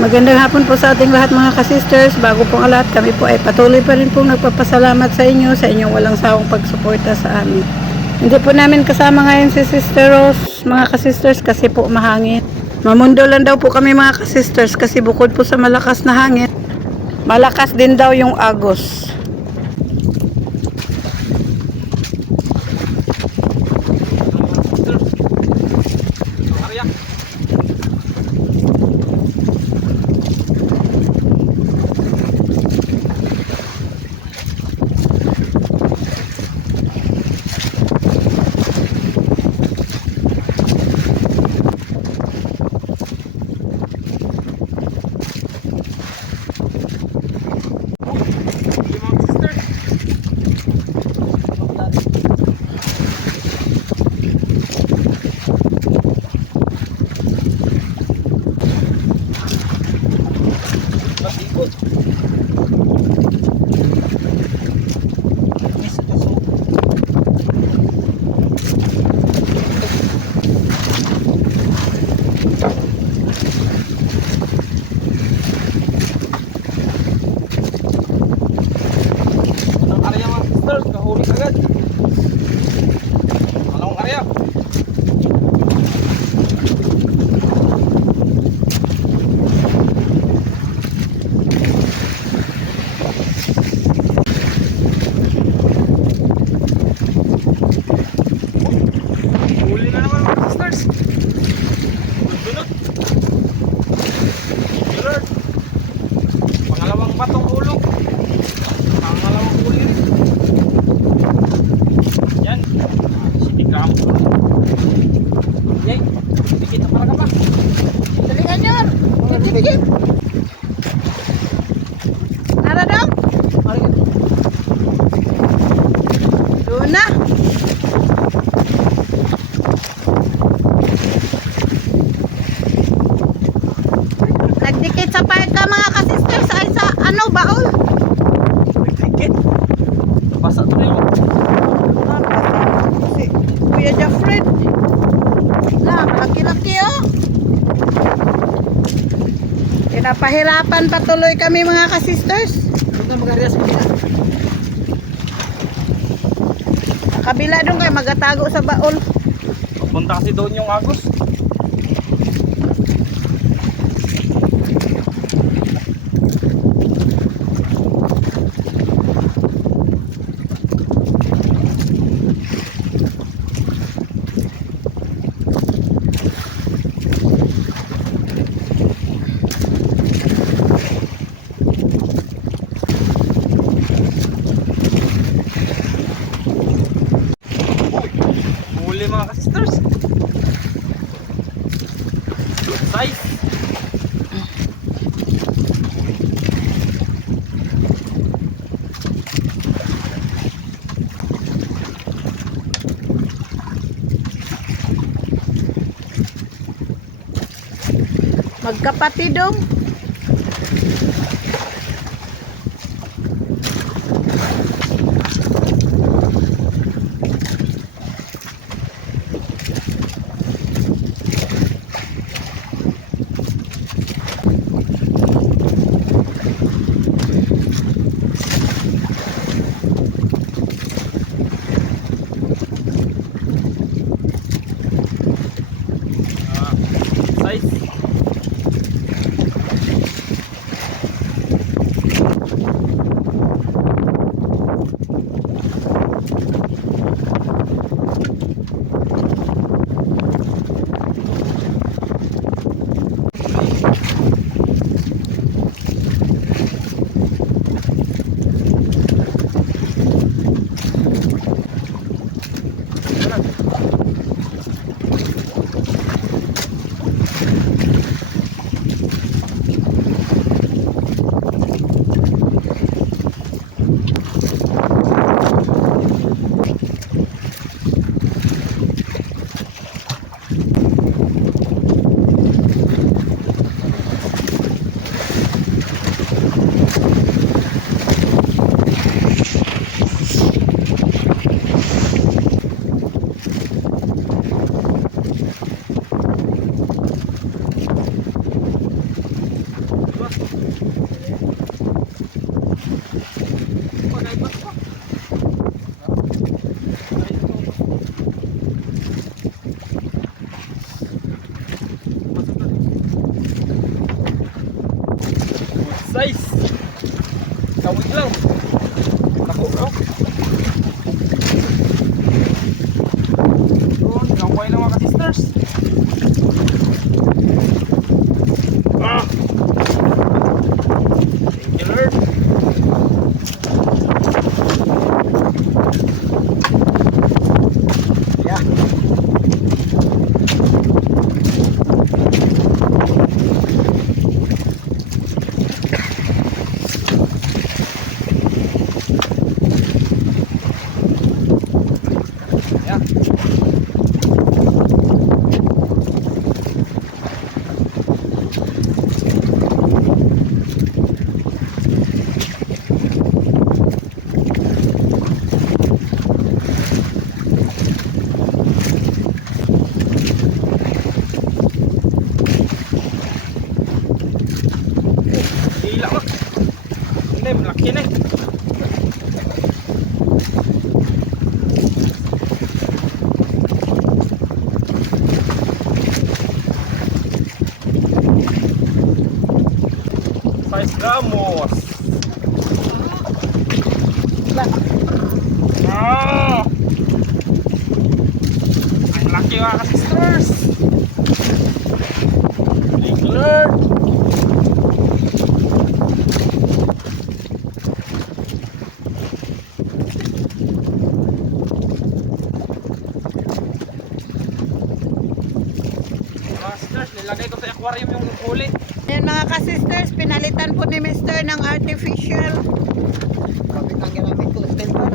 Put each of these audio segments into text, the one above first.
Magandang hapon po sa ating lahat mga ka-sisters. Bago po ang lahat, kami po ay patuloy pa rin pong nagpapasalamat sa inyong walang sawang pagsuporta sa amin. Hindi po namin kasama ngayon si Sister Rose, mga ka-sisters, kasi po mahangin. Mamundo lang daw po kami mga ka-sisters kasi bukod po sa malakas na hangin, malakas din daw yung agos. Kahuli agad. Anong karya? Huli na naman mga sisters. Dunod. Alert. Pangalawang batong hulog. Pangalawang huli rin. Yan, City Gram. Yay, dikit na para ka pa. Talingan nyo! Dikit! Nara daw? Doon na! Nagdikit sa park ka mga ka-sisters ay sa ano, baol? Dikit. Basa to na yun. Si Kuya Jeffred. Na, laki-laki oh. Pinapahirapan patuloy kami mga ka-sisters. Huwag na mag-arias mo na. Kabila doon kayo magatago sa baol. Punta kasi doon yung agos. Huli mga ka-sisters. Good size. Magkapatid dong. Size. Pagay pa ito. Size. Kawit lang. Ako, bro. Doon, gaway lang mga sisters. Ah! Thank you, Lord. Yeah. Hila mo. Hindi, malaki na eh. Size gramos. Ah! Ang laki mga sisters. Thank you, Lord. Mga sisters, nilagay ko sa aquarium yung huli. Yan mga ka-sisters, pinalitan po ni Mr. ng artificial. Kapit ang ginamit ko, temper.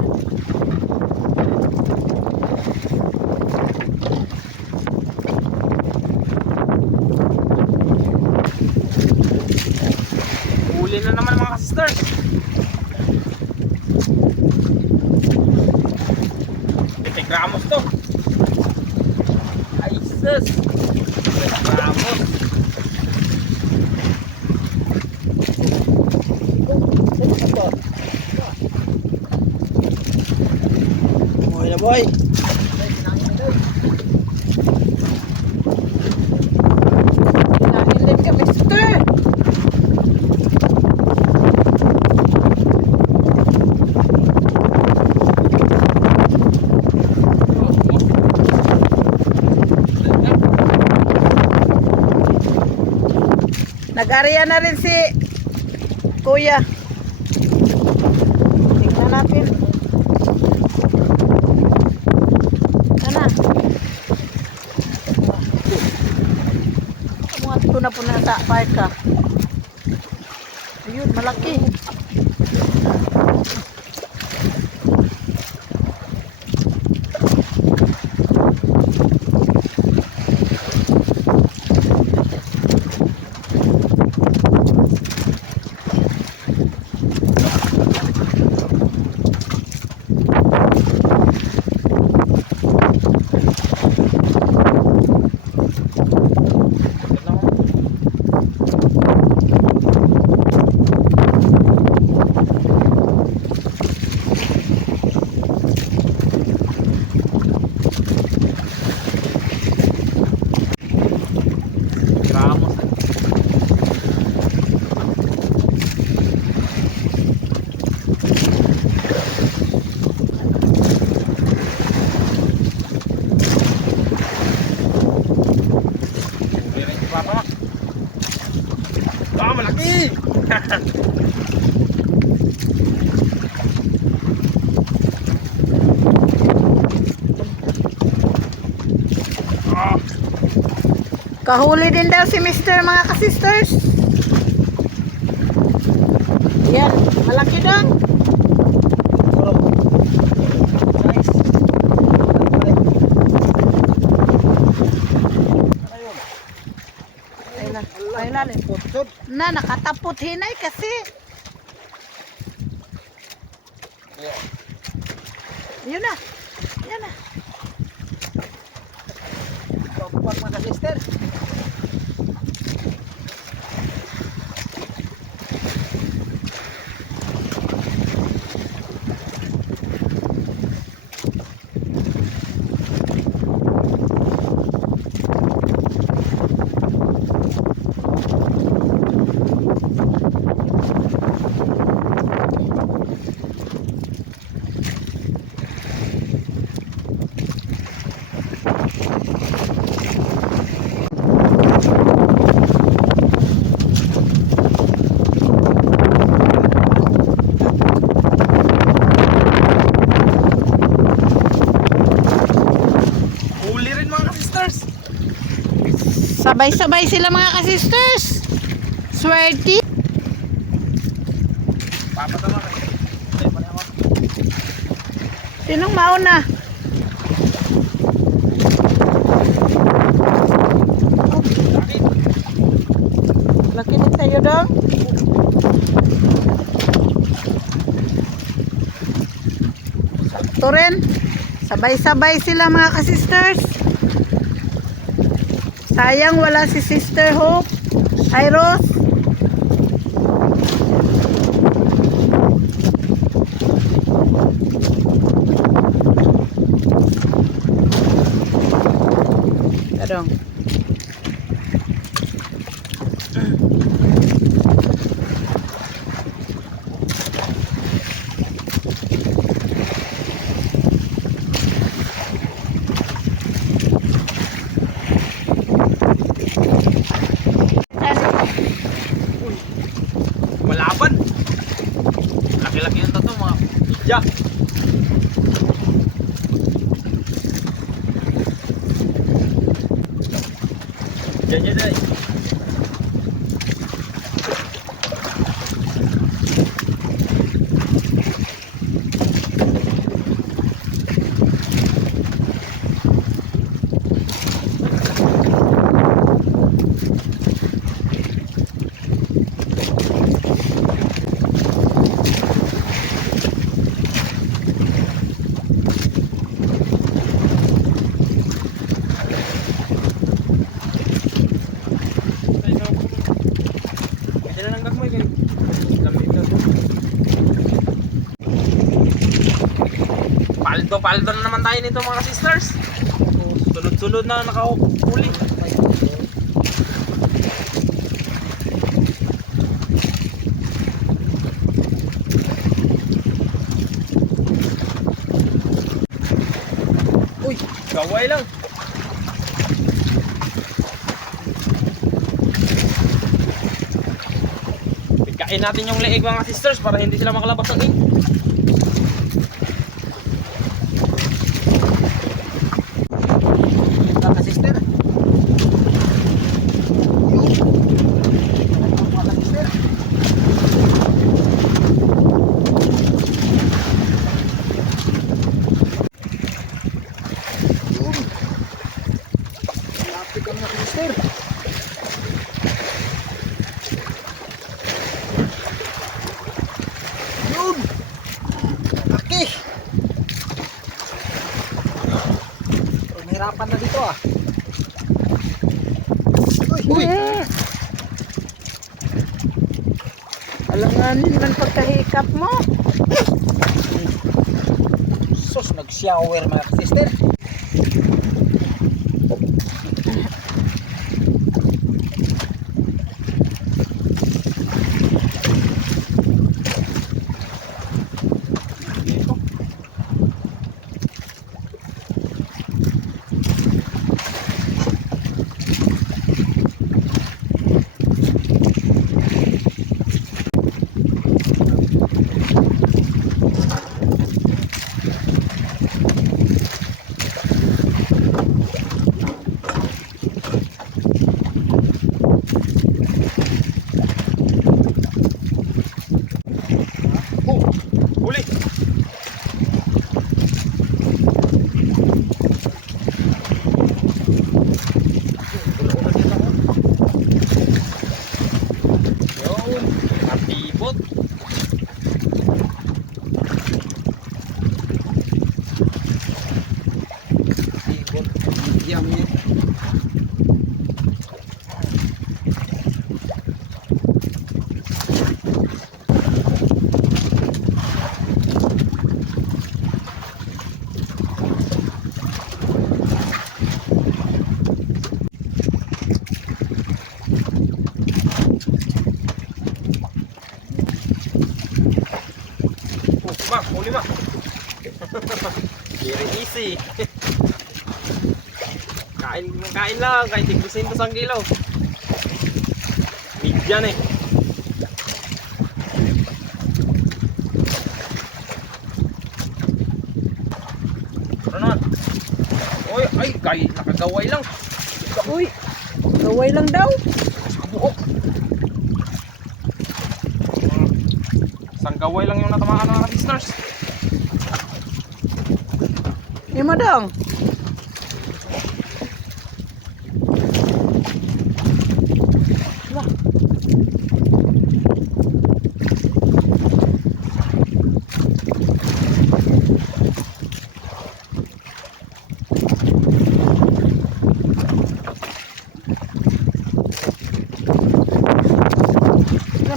Huli na naman mga sisters. Gramos to. Ay sus. Gramos. Boy na boy. Nahilig ka, Mr. Nag-area na rin si Kuya. Tingnan natin. Ano? Kamuhat ko na po na sa parka. Ayun, malaki. Gramos. Huli rin si Papa. Ah, malaki! Ah, Kahuli din daw si Mr. mga ka-sisters. Yan, malaki daw. Nice. Ay na, Putsod. na nakatapot hinay kasi. Yun na. Yan na. Kapag mga sister. Sabay-sabay sila mga ka-sisters. Swerte. Papatama ka. Tayo pa rin ako. Sinong mauna? Laki. Laki na sa'yo dong. Ito rin. Sabay-sabay sila mga ka-sisters. Sayang wala si Sister Hope. Hi Rose. Kadong. Malaban. Laki-laki yung tato mga midya. Diyan dahil. Paldo na naman tayo nito mga sisters. Sunod-sunod na nakahuli. Uy, gaway lang. Pagkain natin yung leeg mga sisters para hindi sila makalabas ng ink. Sister. Lapit ang mga sister. Yun. Laki. Nahirapan na dito ah. Uy. Alanganin man pagkahikap mo. Sus, nag-shower mga sister. Huli. Yun, matibot. Medium niya. Ma, huli ma. Very easy. Kain lang, kahit 200 ang kilo. Bigyan eh. Ano naman? Oy, ay, nakagaway lang. Uy, Gaway lang daw. Sa buhok. Isang gaway lang yung natamaan mga sisters. Hindi mo dong.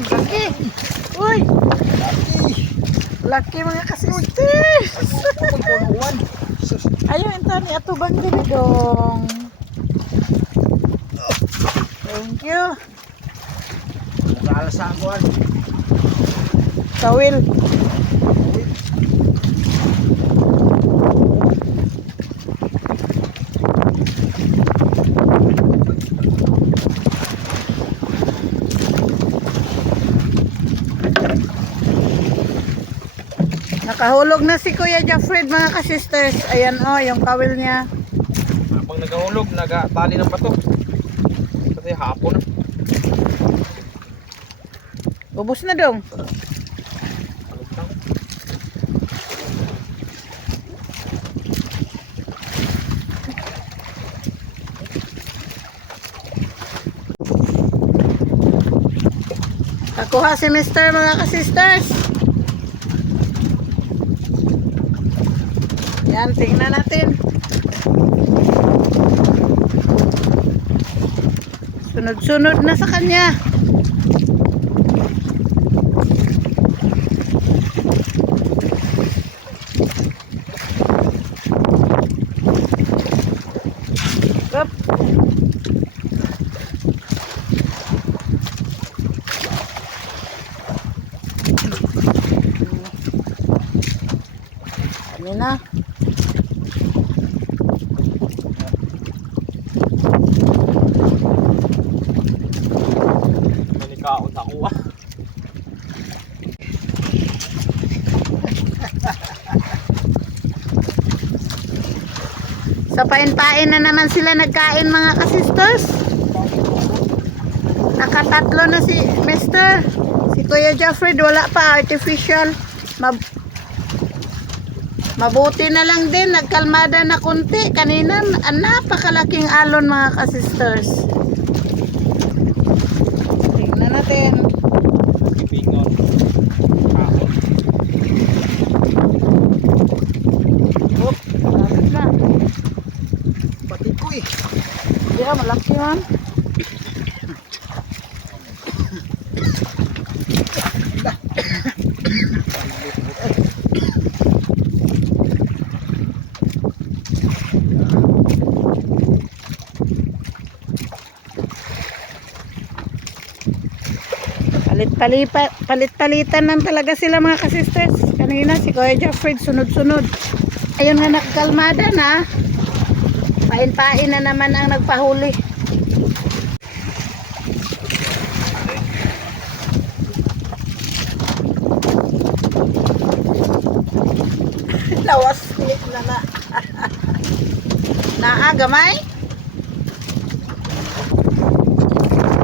Laki. Uy, laki mga kasisters. Pagpuluan. Sus. Ayo ito ni atubang diri dong. Thank you. Nag-aalas sa akuan. Kawil. Nakahulog na si Kuya Jeffred mga kasisters. Ayan oh, yung kawil niya. Habang nagahulog, nagatali ng bato. Kasi hapon na. Ubus na dong. Hulog lang. Nakuha si Mr. mga kasisters. Yan, tingnan natin. Sunod-sunod na sa kanya. Up. Kami na. Manikaon sa kuha. Sa pain-pain na naman sila nagkain mga kasisters. Nakatatlo na si Mr. Si Kuya Jeffrey wala pa, artificial. Mabuti na lang din, nagkalmada na kunti. Kanina, napakalaking alon mga kasisters. Tingnan natin. Ibingon. Hapon. Oh, malapit na. Pati ko eh. Yeah, malaki man. Palit-palitan lang talaga sila mga kasisters. Kanina si Kuya Jeffrey sunod-sunod. Ayun nga nakakalmada na. Pain-pain na naman ang nagpahuli. Lawas na na. Naagamay?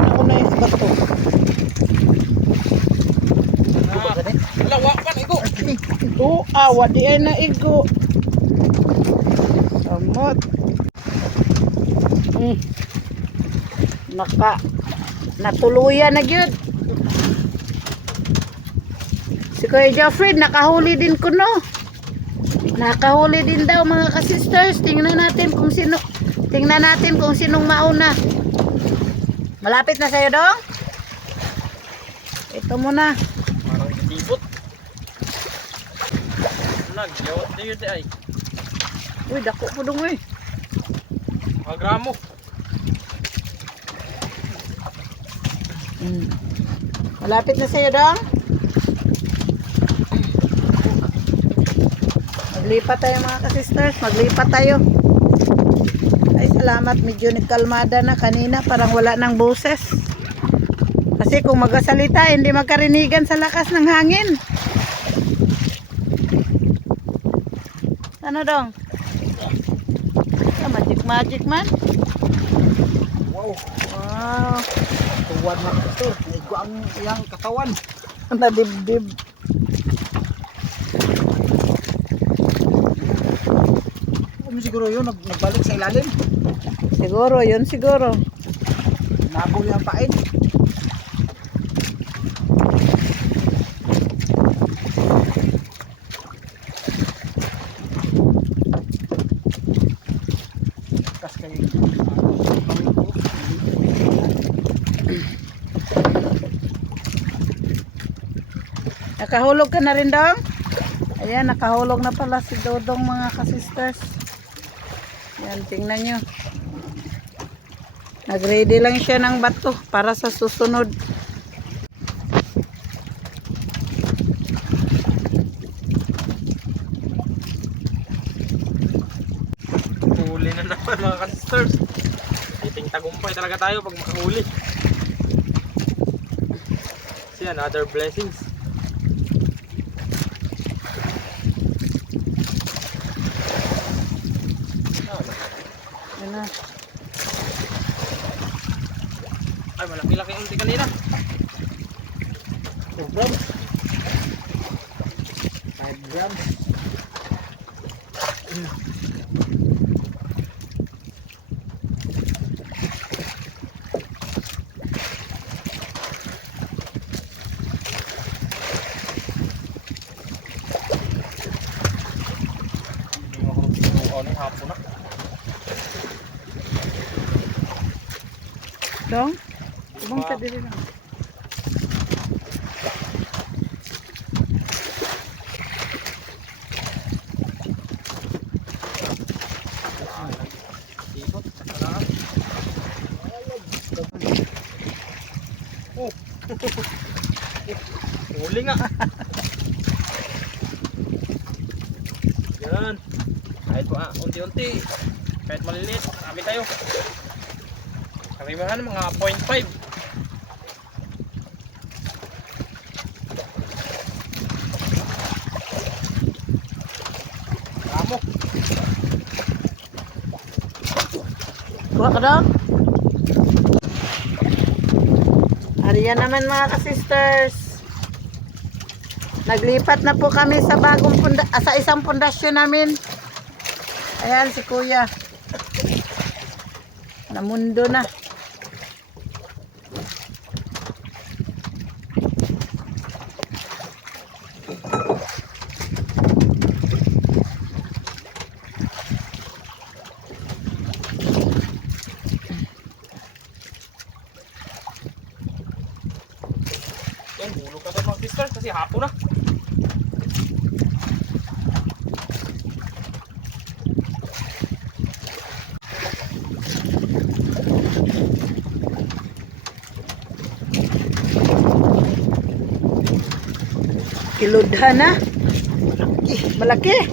Ako na yung bato. Alawa pa na igo. Oo, awa di ay naigo. Samot. Natuluyan na gyud. Si Kuya Jeffrey nakahuli din kuno. Nakahuli din daw mga kasisters. Tingnan natin kung sinong mauna. Malapit na sa'yo dong? Ito muna. Parang itibot. Nagyawat na yun ay. Uy, dako po dong eh. Mga gramo. Malapit na sa'yo dong? Maglipat tayo mga kasisters. Maglipat tayo. Ay salamat, medyo nagkalmada na. Kanina parang wala ng boses. Kasi kung magsasalita hindi magkarinigan sa lakas ng hangin. Ano dong? Magic man. Wow. Wow. Tuwan mga sister. Naigo ang iyang katawan. Nadibdib. Ano siguro yun? Nagbalik sa ilalim. Siguro, yun siguro. Nabong yung pain. Kas kayo. Nakahulog ka na rin, Dong? Ayan, nakahulog na pala si Dodong, mga ka-sisters. Yan, tingnan nyo. Nag-ready lang siya ng bato para sa susunod. Huli na naman mga ka-sisters. Titing tagumpay talaga tayo pag makahuli. See, another blessings. Yan na. Ay, malaki-laki unti kanina. 2 grams. 5 grams. Hindi mo ako sinukaw ng hapon na. Dong? Ibang sa dili lang. Ikot. Wala. Oh. Huli nga. Yan. Kahit pa unti-unti. Kahit maliliit. Sabi tayo. Karimahan mga 0.5. Amo. Kuha ka, Dong? Ariyan naman, mga ka-sisters. Naglipat na po kami sa bagong sa isang pundasyon namin. Ayan si Kuya. Namundo na. Yan, hulog ka doon mga sisters kasi hapon na. Kilodhan na. Malaki.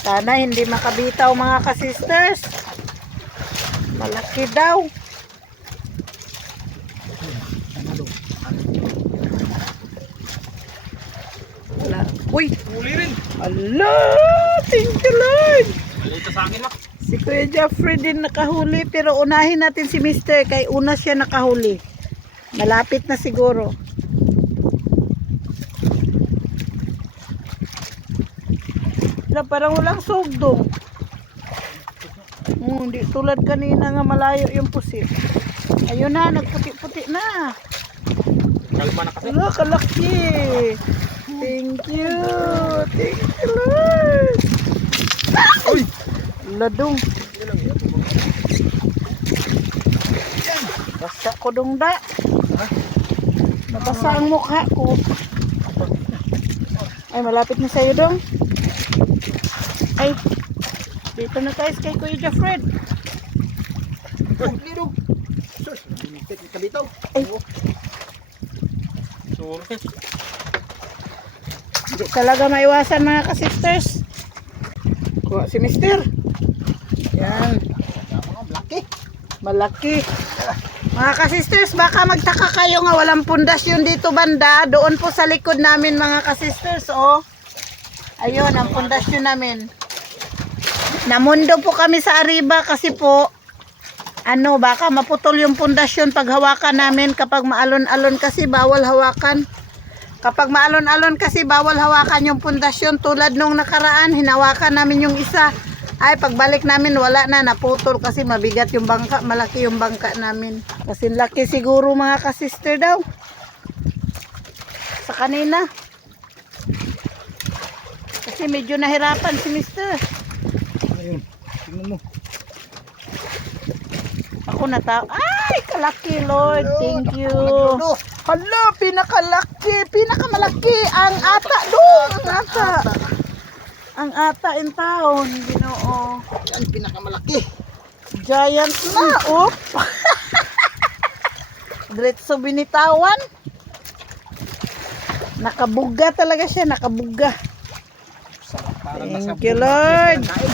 Sana hindi makabitaw, mga ka-sisters. Malaki daw. Wala. Uy! Huli rin. Ala! Thank you, Lord! Malito sa akin, Mak. Si Kuya Jeffrey din nakahuli, pero unahin natin si Mister kay una siya nakahuli. Malapit na siguro. Parang walang sugdong. Hindi tulad kanina nga malayo yung pusit. Ayun na, nagputi-puti na. Kalma na kasi. Wala, kalaki. Thank you. Thank you, Lord. Uy! Ladong. Basta ko dong da. Nabasa ang mukha ko. Ay, malapit na sa'yo dong. Ay, dito na tayo kay Kuya Jeffred. Oh, lirog. Sus, limitek ka dito. Ay, Sorry. hindi talaga maiwasan, mga ka-sisters. Kuha si Mister. Yan. Laki. Malaki. Mga ka-sisters, baka magtaka kayo nga walang pundasyon dito banda. Doon po sa likod namin, mga ka-sisters, oh. Ayun, ang pundasyon namin. Namundo po kami sa Arriba kasi po, ano, baka maputol yung pundasyon pag hawakan namin kapag maalon-alon kasi bawal hawakan. Kapag maalon-alon kasi bawal hawakan yung pundasyon. Tulad nung nakaraan, hinawakan namin yung isa. Ay, pagbalik namin wala na, naputol kasi mabigat yung bangka, malaki yung bangka namin. Kasi laki siguro mga kasister daw. Sa kanina. Kasi medyo nahirapan si mister. Ayun, tingnan mo. Ako ay, kalaki Lord, thank you. Naglulo. Hala, pinakamalaki ang ata doon, ang ata in town, Ginoo. Yan, pinakamalaki. Giant na, oh. Diretso binitawan. Nakabuga talaga siya, nakabuga. Parang Thank nasa you, bundok Lord. yan, kain.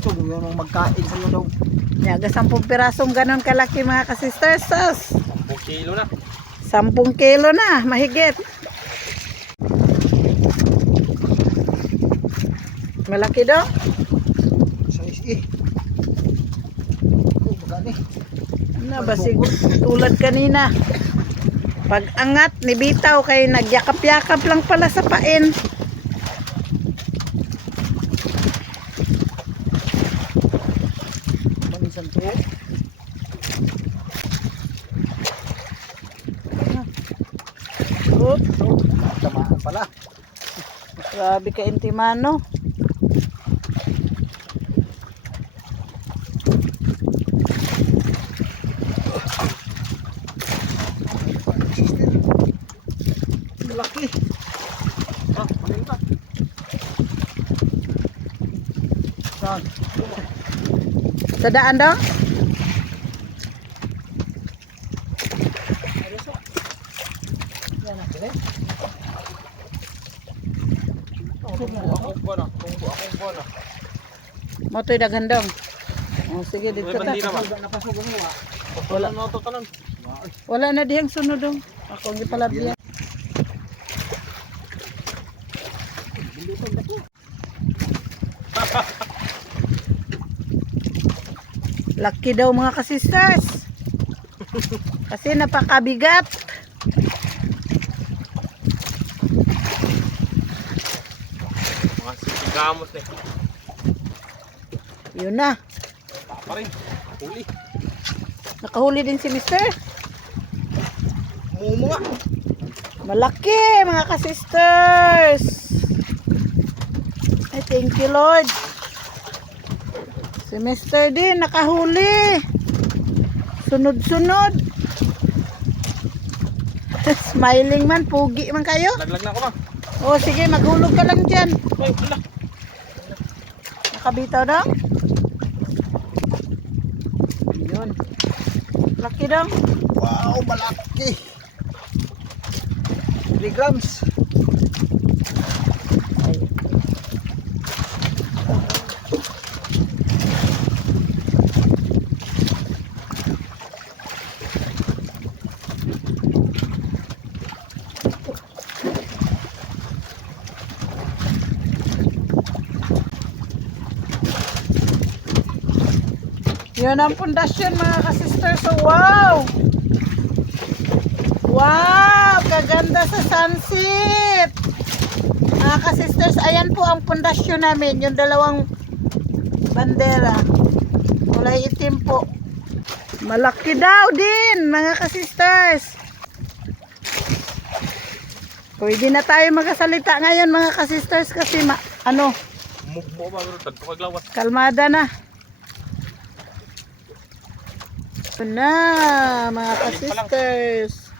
Ito, yun ang magkain sa'yo daw. Yaga 10 pirasong ganon kalaki mga kasisters. 10 kilo na. 10 kilo na, mahigit. Malaki daw. Size eh. Oh, magani. Ano ba tulad kanina. Pag angat ni bitaw kay nagyakap-yakap lang pala sa pain. Manisan to. Oop, Tamaan pala. grabe ka intimano. Malaki. Ah, malinta. Saan? Sa daan daw? Yan na, dire. Akong buwan na. Akong buwan na. Motoy daghan daw. Oh, sige dito ta. Hindi na ba? Napasok mo ah. Wala na ito tanan. Wala na dihang sunod daw. Ako gipalabyan. Lucky daw mga kasisters. Kasi napakabigat. Mga sitigamos na. Yun na. Pa rin. Huli. Nakahuli din si mister. Mumu nga. Malaki mga kasisters. Ay, thank you Lord. Si mister din nakahuli. Sunod-sunod. Smiling man, pugi man kayo. Laglag na ako na. O sige, maghulog ka lang dyan. Ay, wala. Nakabitaw daw. Yun. Laki daw. Wow, malaki. 3 grams. Yun ang pundasyon mga kasisters. So, wow! Wow! Kaganda sa sunset! Mga kasisters, ayan po ang pundasyon namin. Yung dalawang bandera. Kulay itim po. Malaki daw din mga kasisters. Pwede na tayo magasalita ngayon mga kasisters kasi Mugbo ba? Tagpo kaglawas. kalmada na. Ito na mga kasisters.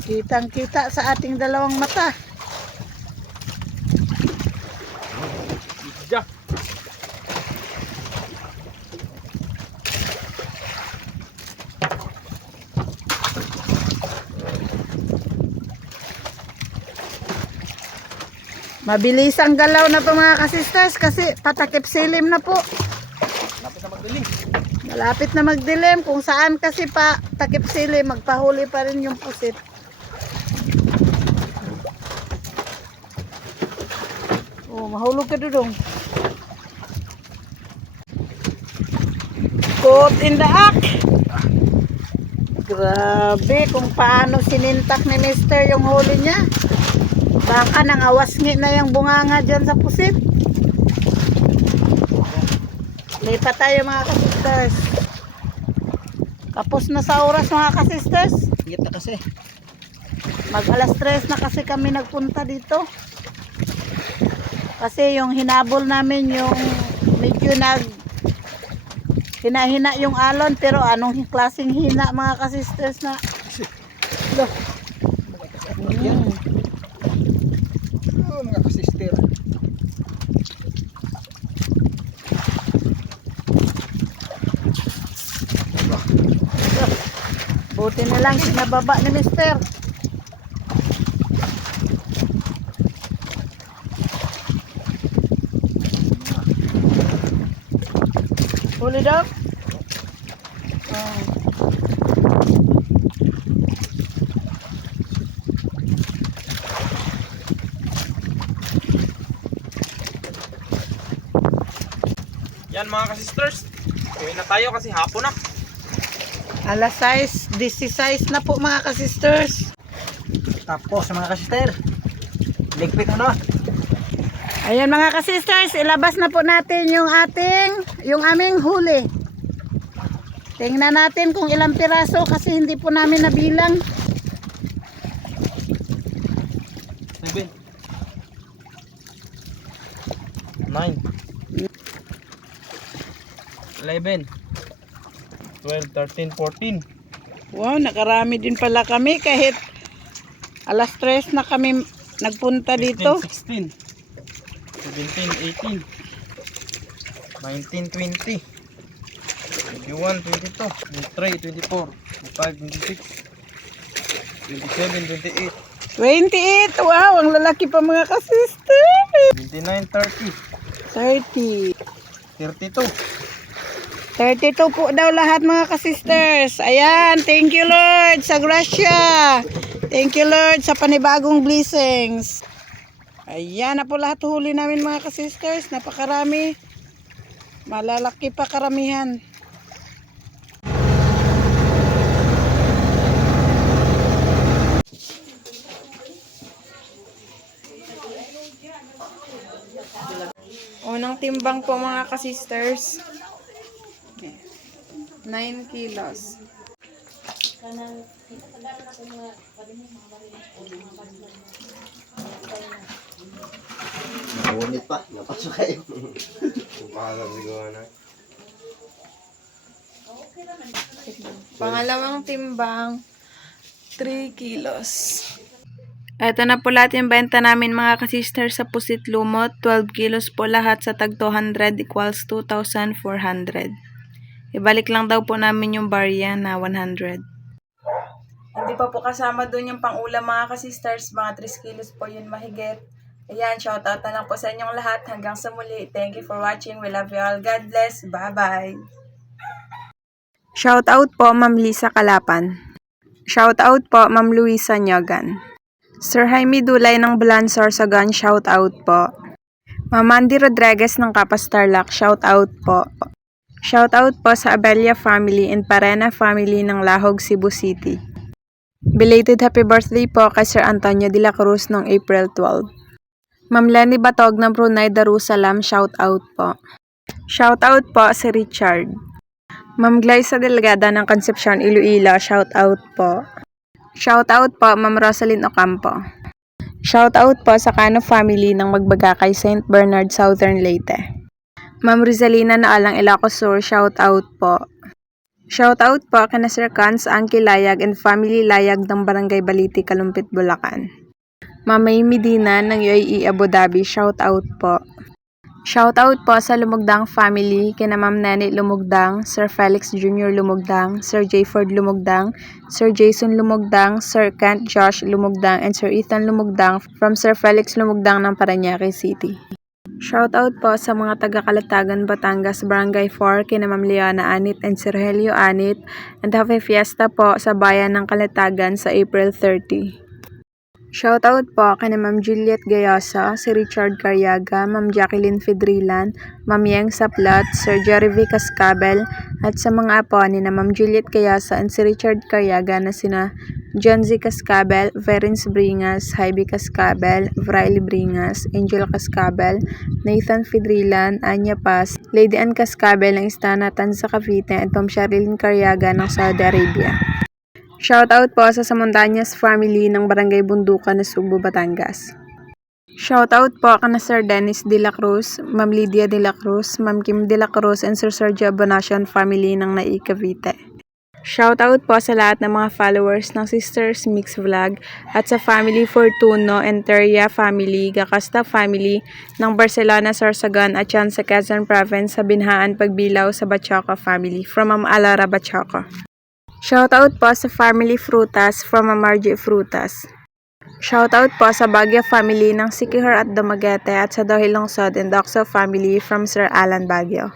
Kitang kita sa ating dalawang mata. Isda. Mabilis ang galaw na to mga kasisters kasi patakip silim na po. Lapit na magdilim. Malapit na magdilim. Kung saan kasi pa takip sili, magpahuli pa rin yung pusit. Oh, mahulog ka dudong. Caught in the act. Grabe kung paano sinintak ni Mister yung huli niya. Baka nangawasngi na yung bunganga dyan sa pusit. Lipat tayo mga kasisters. Kapos na sa oras mga kasisters. Higit na kasi. Mag alas 3 na kasi kami nagpunta dito. Kasi yung hinabol namin yung medyo hina-hina yung alon, pero anong klaseng hina mga kasisters na Oh, mga kasister. buti na lang sinababa ni Mister. Huli daw? Oh. Yan mga ka-sisters. Uwi na tayo kasi hapon na. Alas 16 na po mga kasisters. Tapos mga kasister. Ligpit mo na. Ayan mga kasisters, ilabas na po natin yung aming huli. Tingnan natin kung ilang piraso kasi hindi po namin nabilang. 7 9 11 12 13 14. Wow, nakarami din pala kami kahit alas 3 na kami nagpunta 15, dito. 16 17 18 19 20 21 22 23 24 25 26 27 28 28! Wow, ang lalaki pa mga kasister. 29 30 30. 32 32 po daw lahat mga kasisters. Ayan, thank you Lord sa grasya. Thank you Lord sa panibagong blessings. Ayan na po lahat huli namin mga kasisters. Napakarami. Malalaki pa karamihan. Unang timbang po mga kasisters. 9 kilos. Ngunit pa. Napasok kayo. Pangalawang timbang, 3 kilos. Ito na po lahat yung benta namin mga kasisters sa Pusit Lumot. 12 kilos po lahat sa tag 200 equals 2,400. Ibalik lang daw po namin yung barya na 100. Hindi pa po kasama dun yung pang-ulam mga kasisters. Mga 3 kilos po yun mahigit. Ayan, shoutout na lang po sa inyong lahat. Hanggang sa muli. Thank you for watching. We love you all. God bless. Bye-bye. Shoutout po Ma'am Lisa Kalapan. Shoutout po Ma'am Luisa Nyogan. Sir Jaime Dulay ng Balansor Sagan, shout out po. Ma'am Mandy Rodriguez ng Kapas Tarlac, shout out po. Shout out po sa Abella family and Parena family ng Lahog, Cebu City. Belated happy birthday po kay Sir Antonio de la Cruz ng April 12. Ma'am Lenny Batog ng Brunei Darussalam, shout out po. Shout out po si Richard. Ma'am Glyza Delgada ng Concepcion, Iloilo, shout out po. Shoutout po Ma'am Rosalyn Ocampo. Shoutout po sa Cano family ng Magbagakay, St. Bernard, Southern Leyte. Ma'am Rizalina Naalang Ilocos Sur, shoutout po. Shoutout po kina Sir Cans, Angki Layag and family Layag ng Barangay Baliti, Kalumpit, Bulacan. Ma'am May Medina ng UAE Abu Dhabi, shoutout po. Shoutout po sa Lumugdang family, kina Ma'am Nene Lumugdang, Sir Felix Jr. Lumugdang, Sir Jayford Lumugdang, Sir Jason Lumugdang, Sir Kent Josh Lumugdang, and Sir Ethan Lumugdang from Sir Felix Lumugdang ng Parañaque City. Shoutout po sa mga taga-Calatagan, Batangas, Barangay 4, kina Ma'am Leona Anit and Sir Helio Anit, and happy fiesta po sa bayan ng Calatagan sa April 30. Shoutout po kina Ma'am Juliet Gayosa, si Richard Caryaga, Ma'am Jacqueline Fedrilan, Ma'am Yeng Saplot, Sir Jerry V. Cascabel, at sa mga apo ni na Ma'am Juliet Gayosa and si Richard Caryaga na sina John Z. Cascabel, Verins Bringas, Heidi Cascabel, Vraili Bringas, Angel Cascabel, Nathan Fedrilan, Anya Paz, Lady Ann Cascabel ng Istanatan sa Cavite, at Ma'am Sherilyn Caryaga ng Saudi Arabia. Shoutout po sa Samontañas family ng Barangay Bundukan na Sugbo, Batangas. Shoutout po kana Sir Dennis De La Cruz, Ma'am Lydia De La Cruz, Ma'am Kim De La Cruz, and Sir Sergio Bonacion family ng Nai, Cavite. Shoutout po sa lahat ng mga followers ng Sisters Mix Vlog at sa Family Fortuno and Teria family, Gacasta family ng Barcelona, Sorsogon at yan sa Quezon Province sa Binhaan Pagbilaw sa Bachoco family from Ma'am Alara Bachoco. Shoutout po sa Family Frutas from Margie Frutas. Shoutout po sa Bagya family ng Sikihor at Dumaguete at sa Dahilungsod and Doxo family from Sir Alan Bagyo.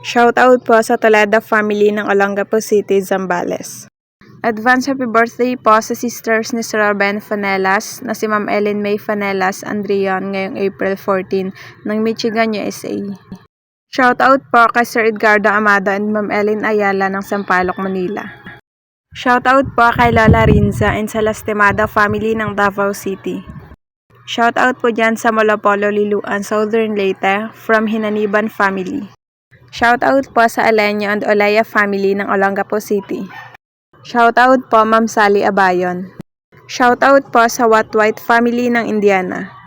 Shoutout po sa Toledo family ng Olongapo City, Zambales. Advance happy birthday po sa sisters ni Sir Ben Fanelas na si Ma'am Ellen May Fanelas Andrion ngayong April 14 ng Michigan, USA. Shoutout po kay Sir Edgardo Amado and Ma'am Ellen Ayala ng Sampaloc, Manila. Shoutout po kay Lola Rinza and sa Lastimada family ng Davao City. Shoutout po dyan sa Molopolo, Liluan, Southern Leyte from Hinaniban family. Shoutout po sa Alenyo and Olaya family ng Olongapo City. Shoutout po Ma'am Sally Abayon. Shoutout po sa What White family ng Indiana.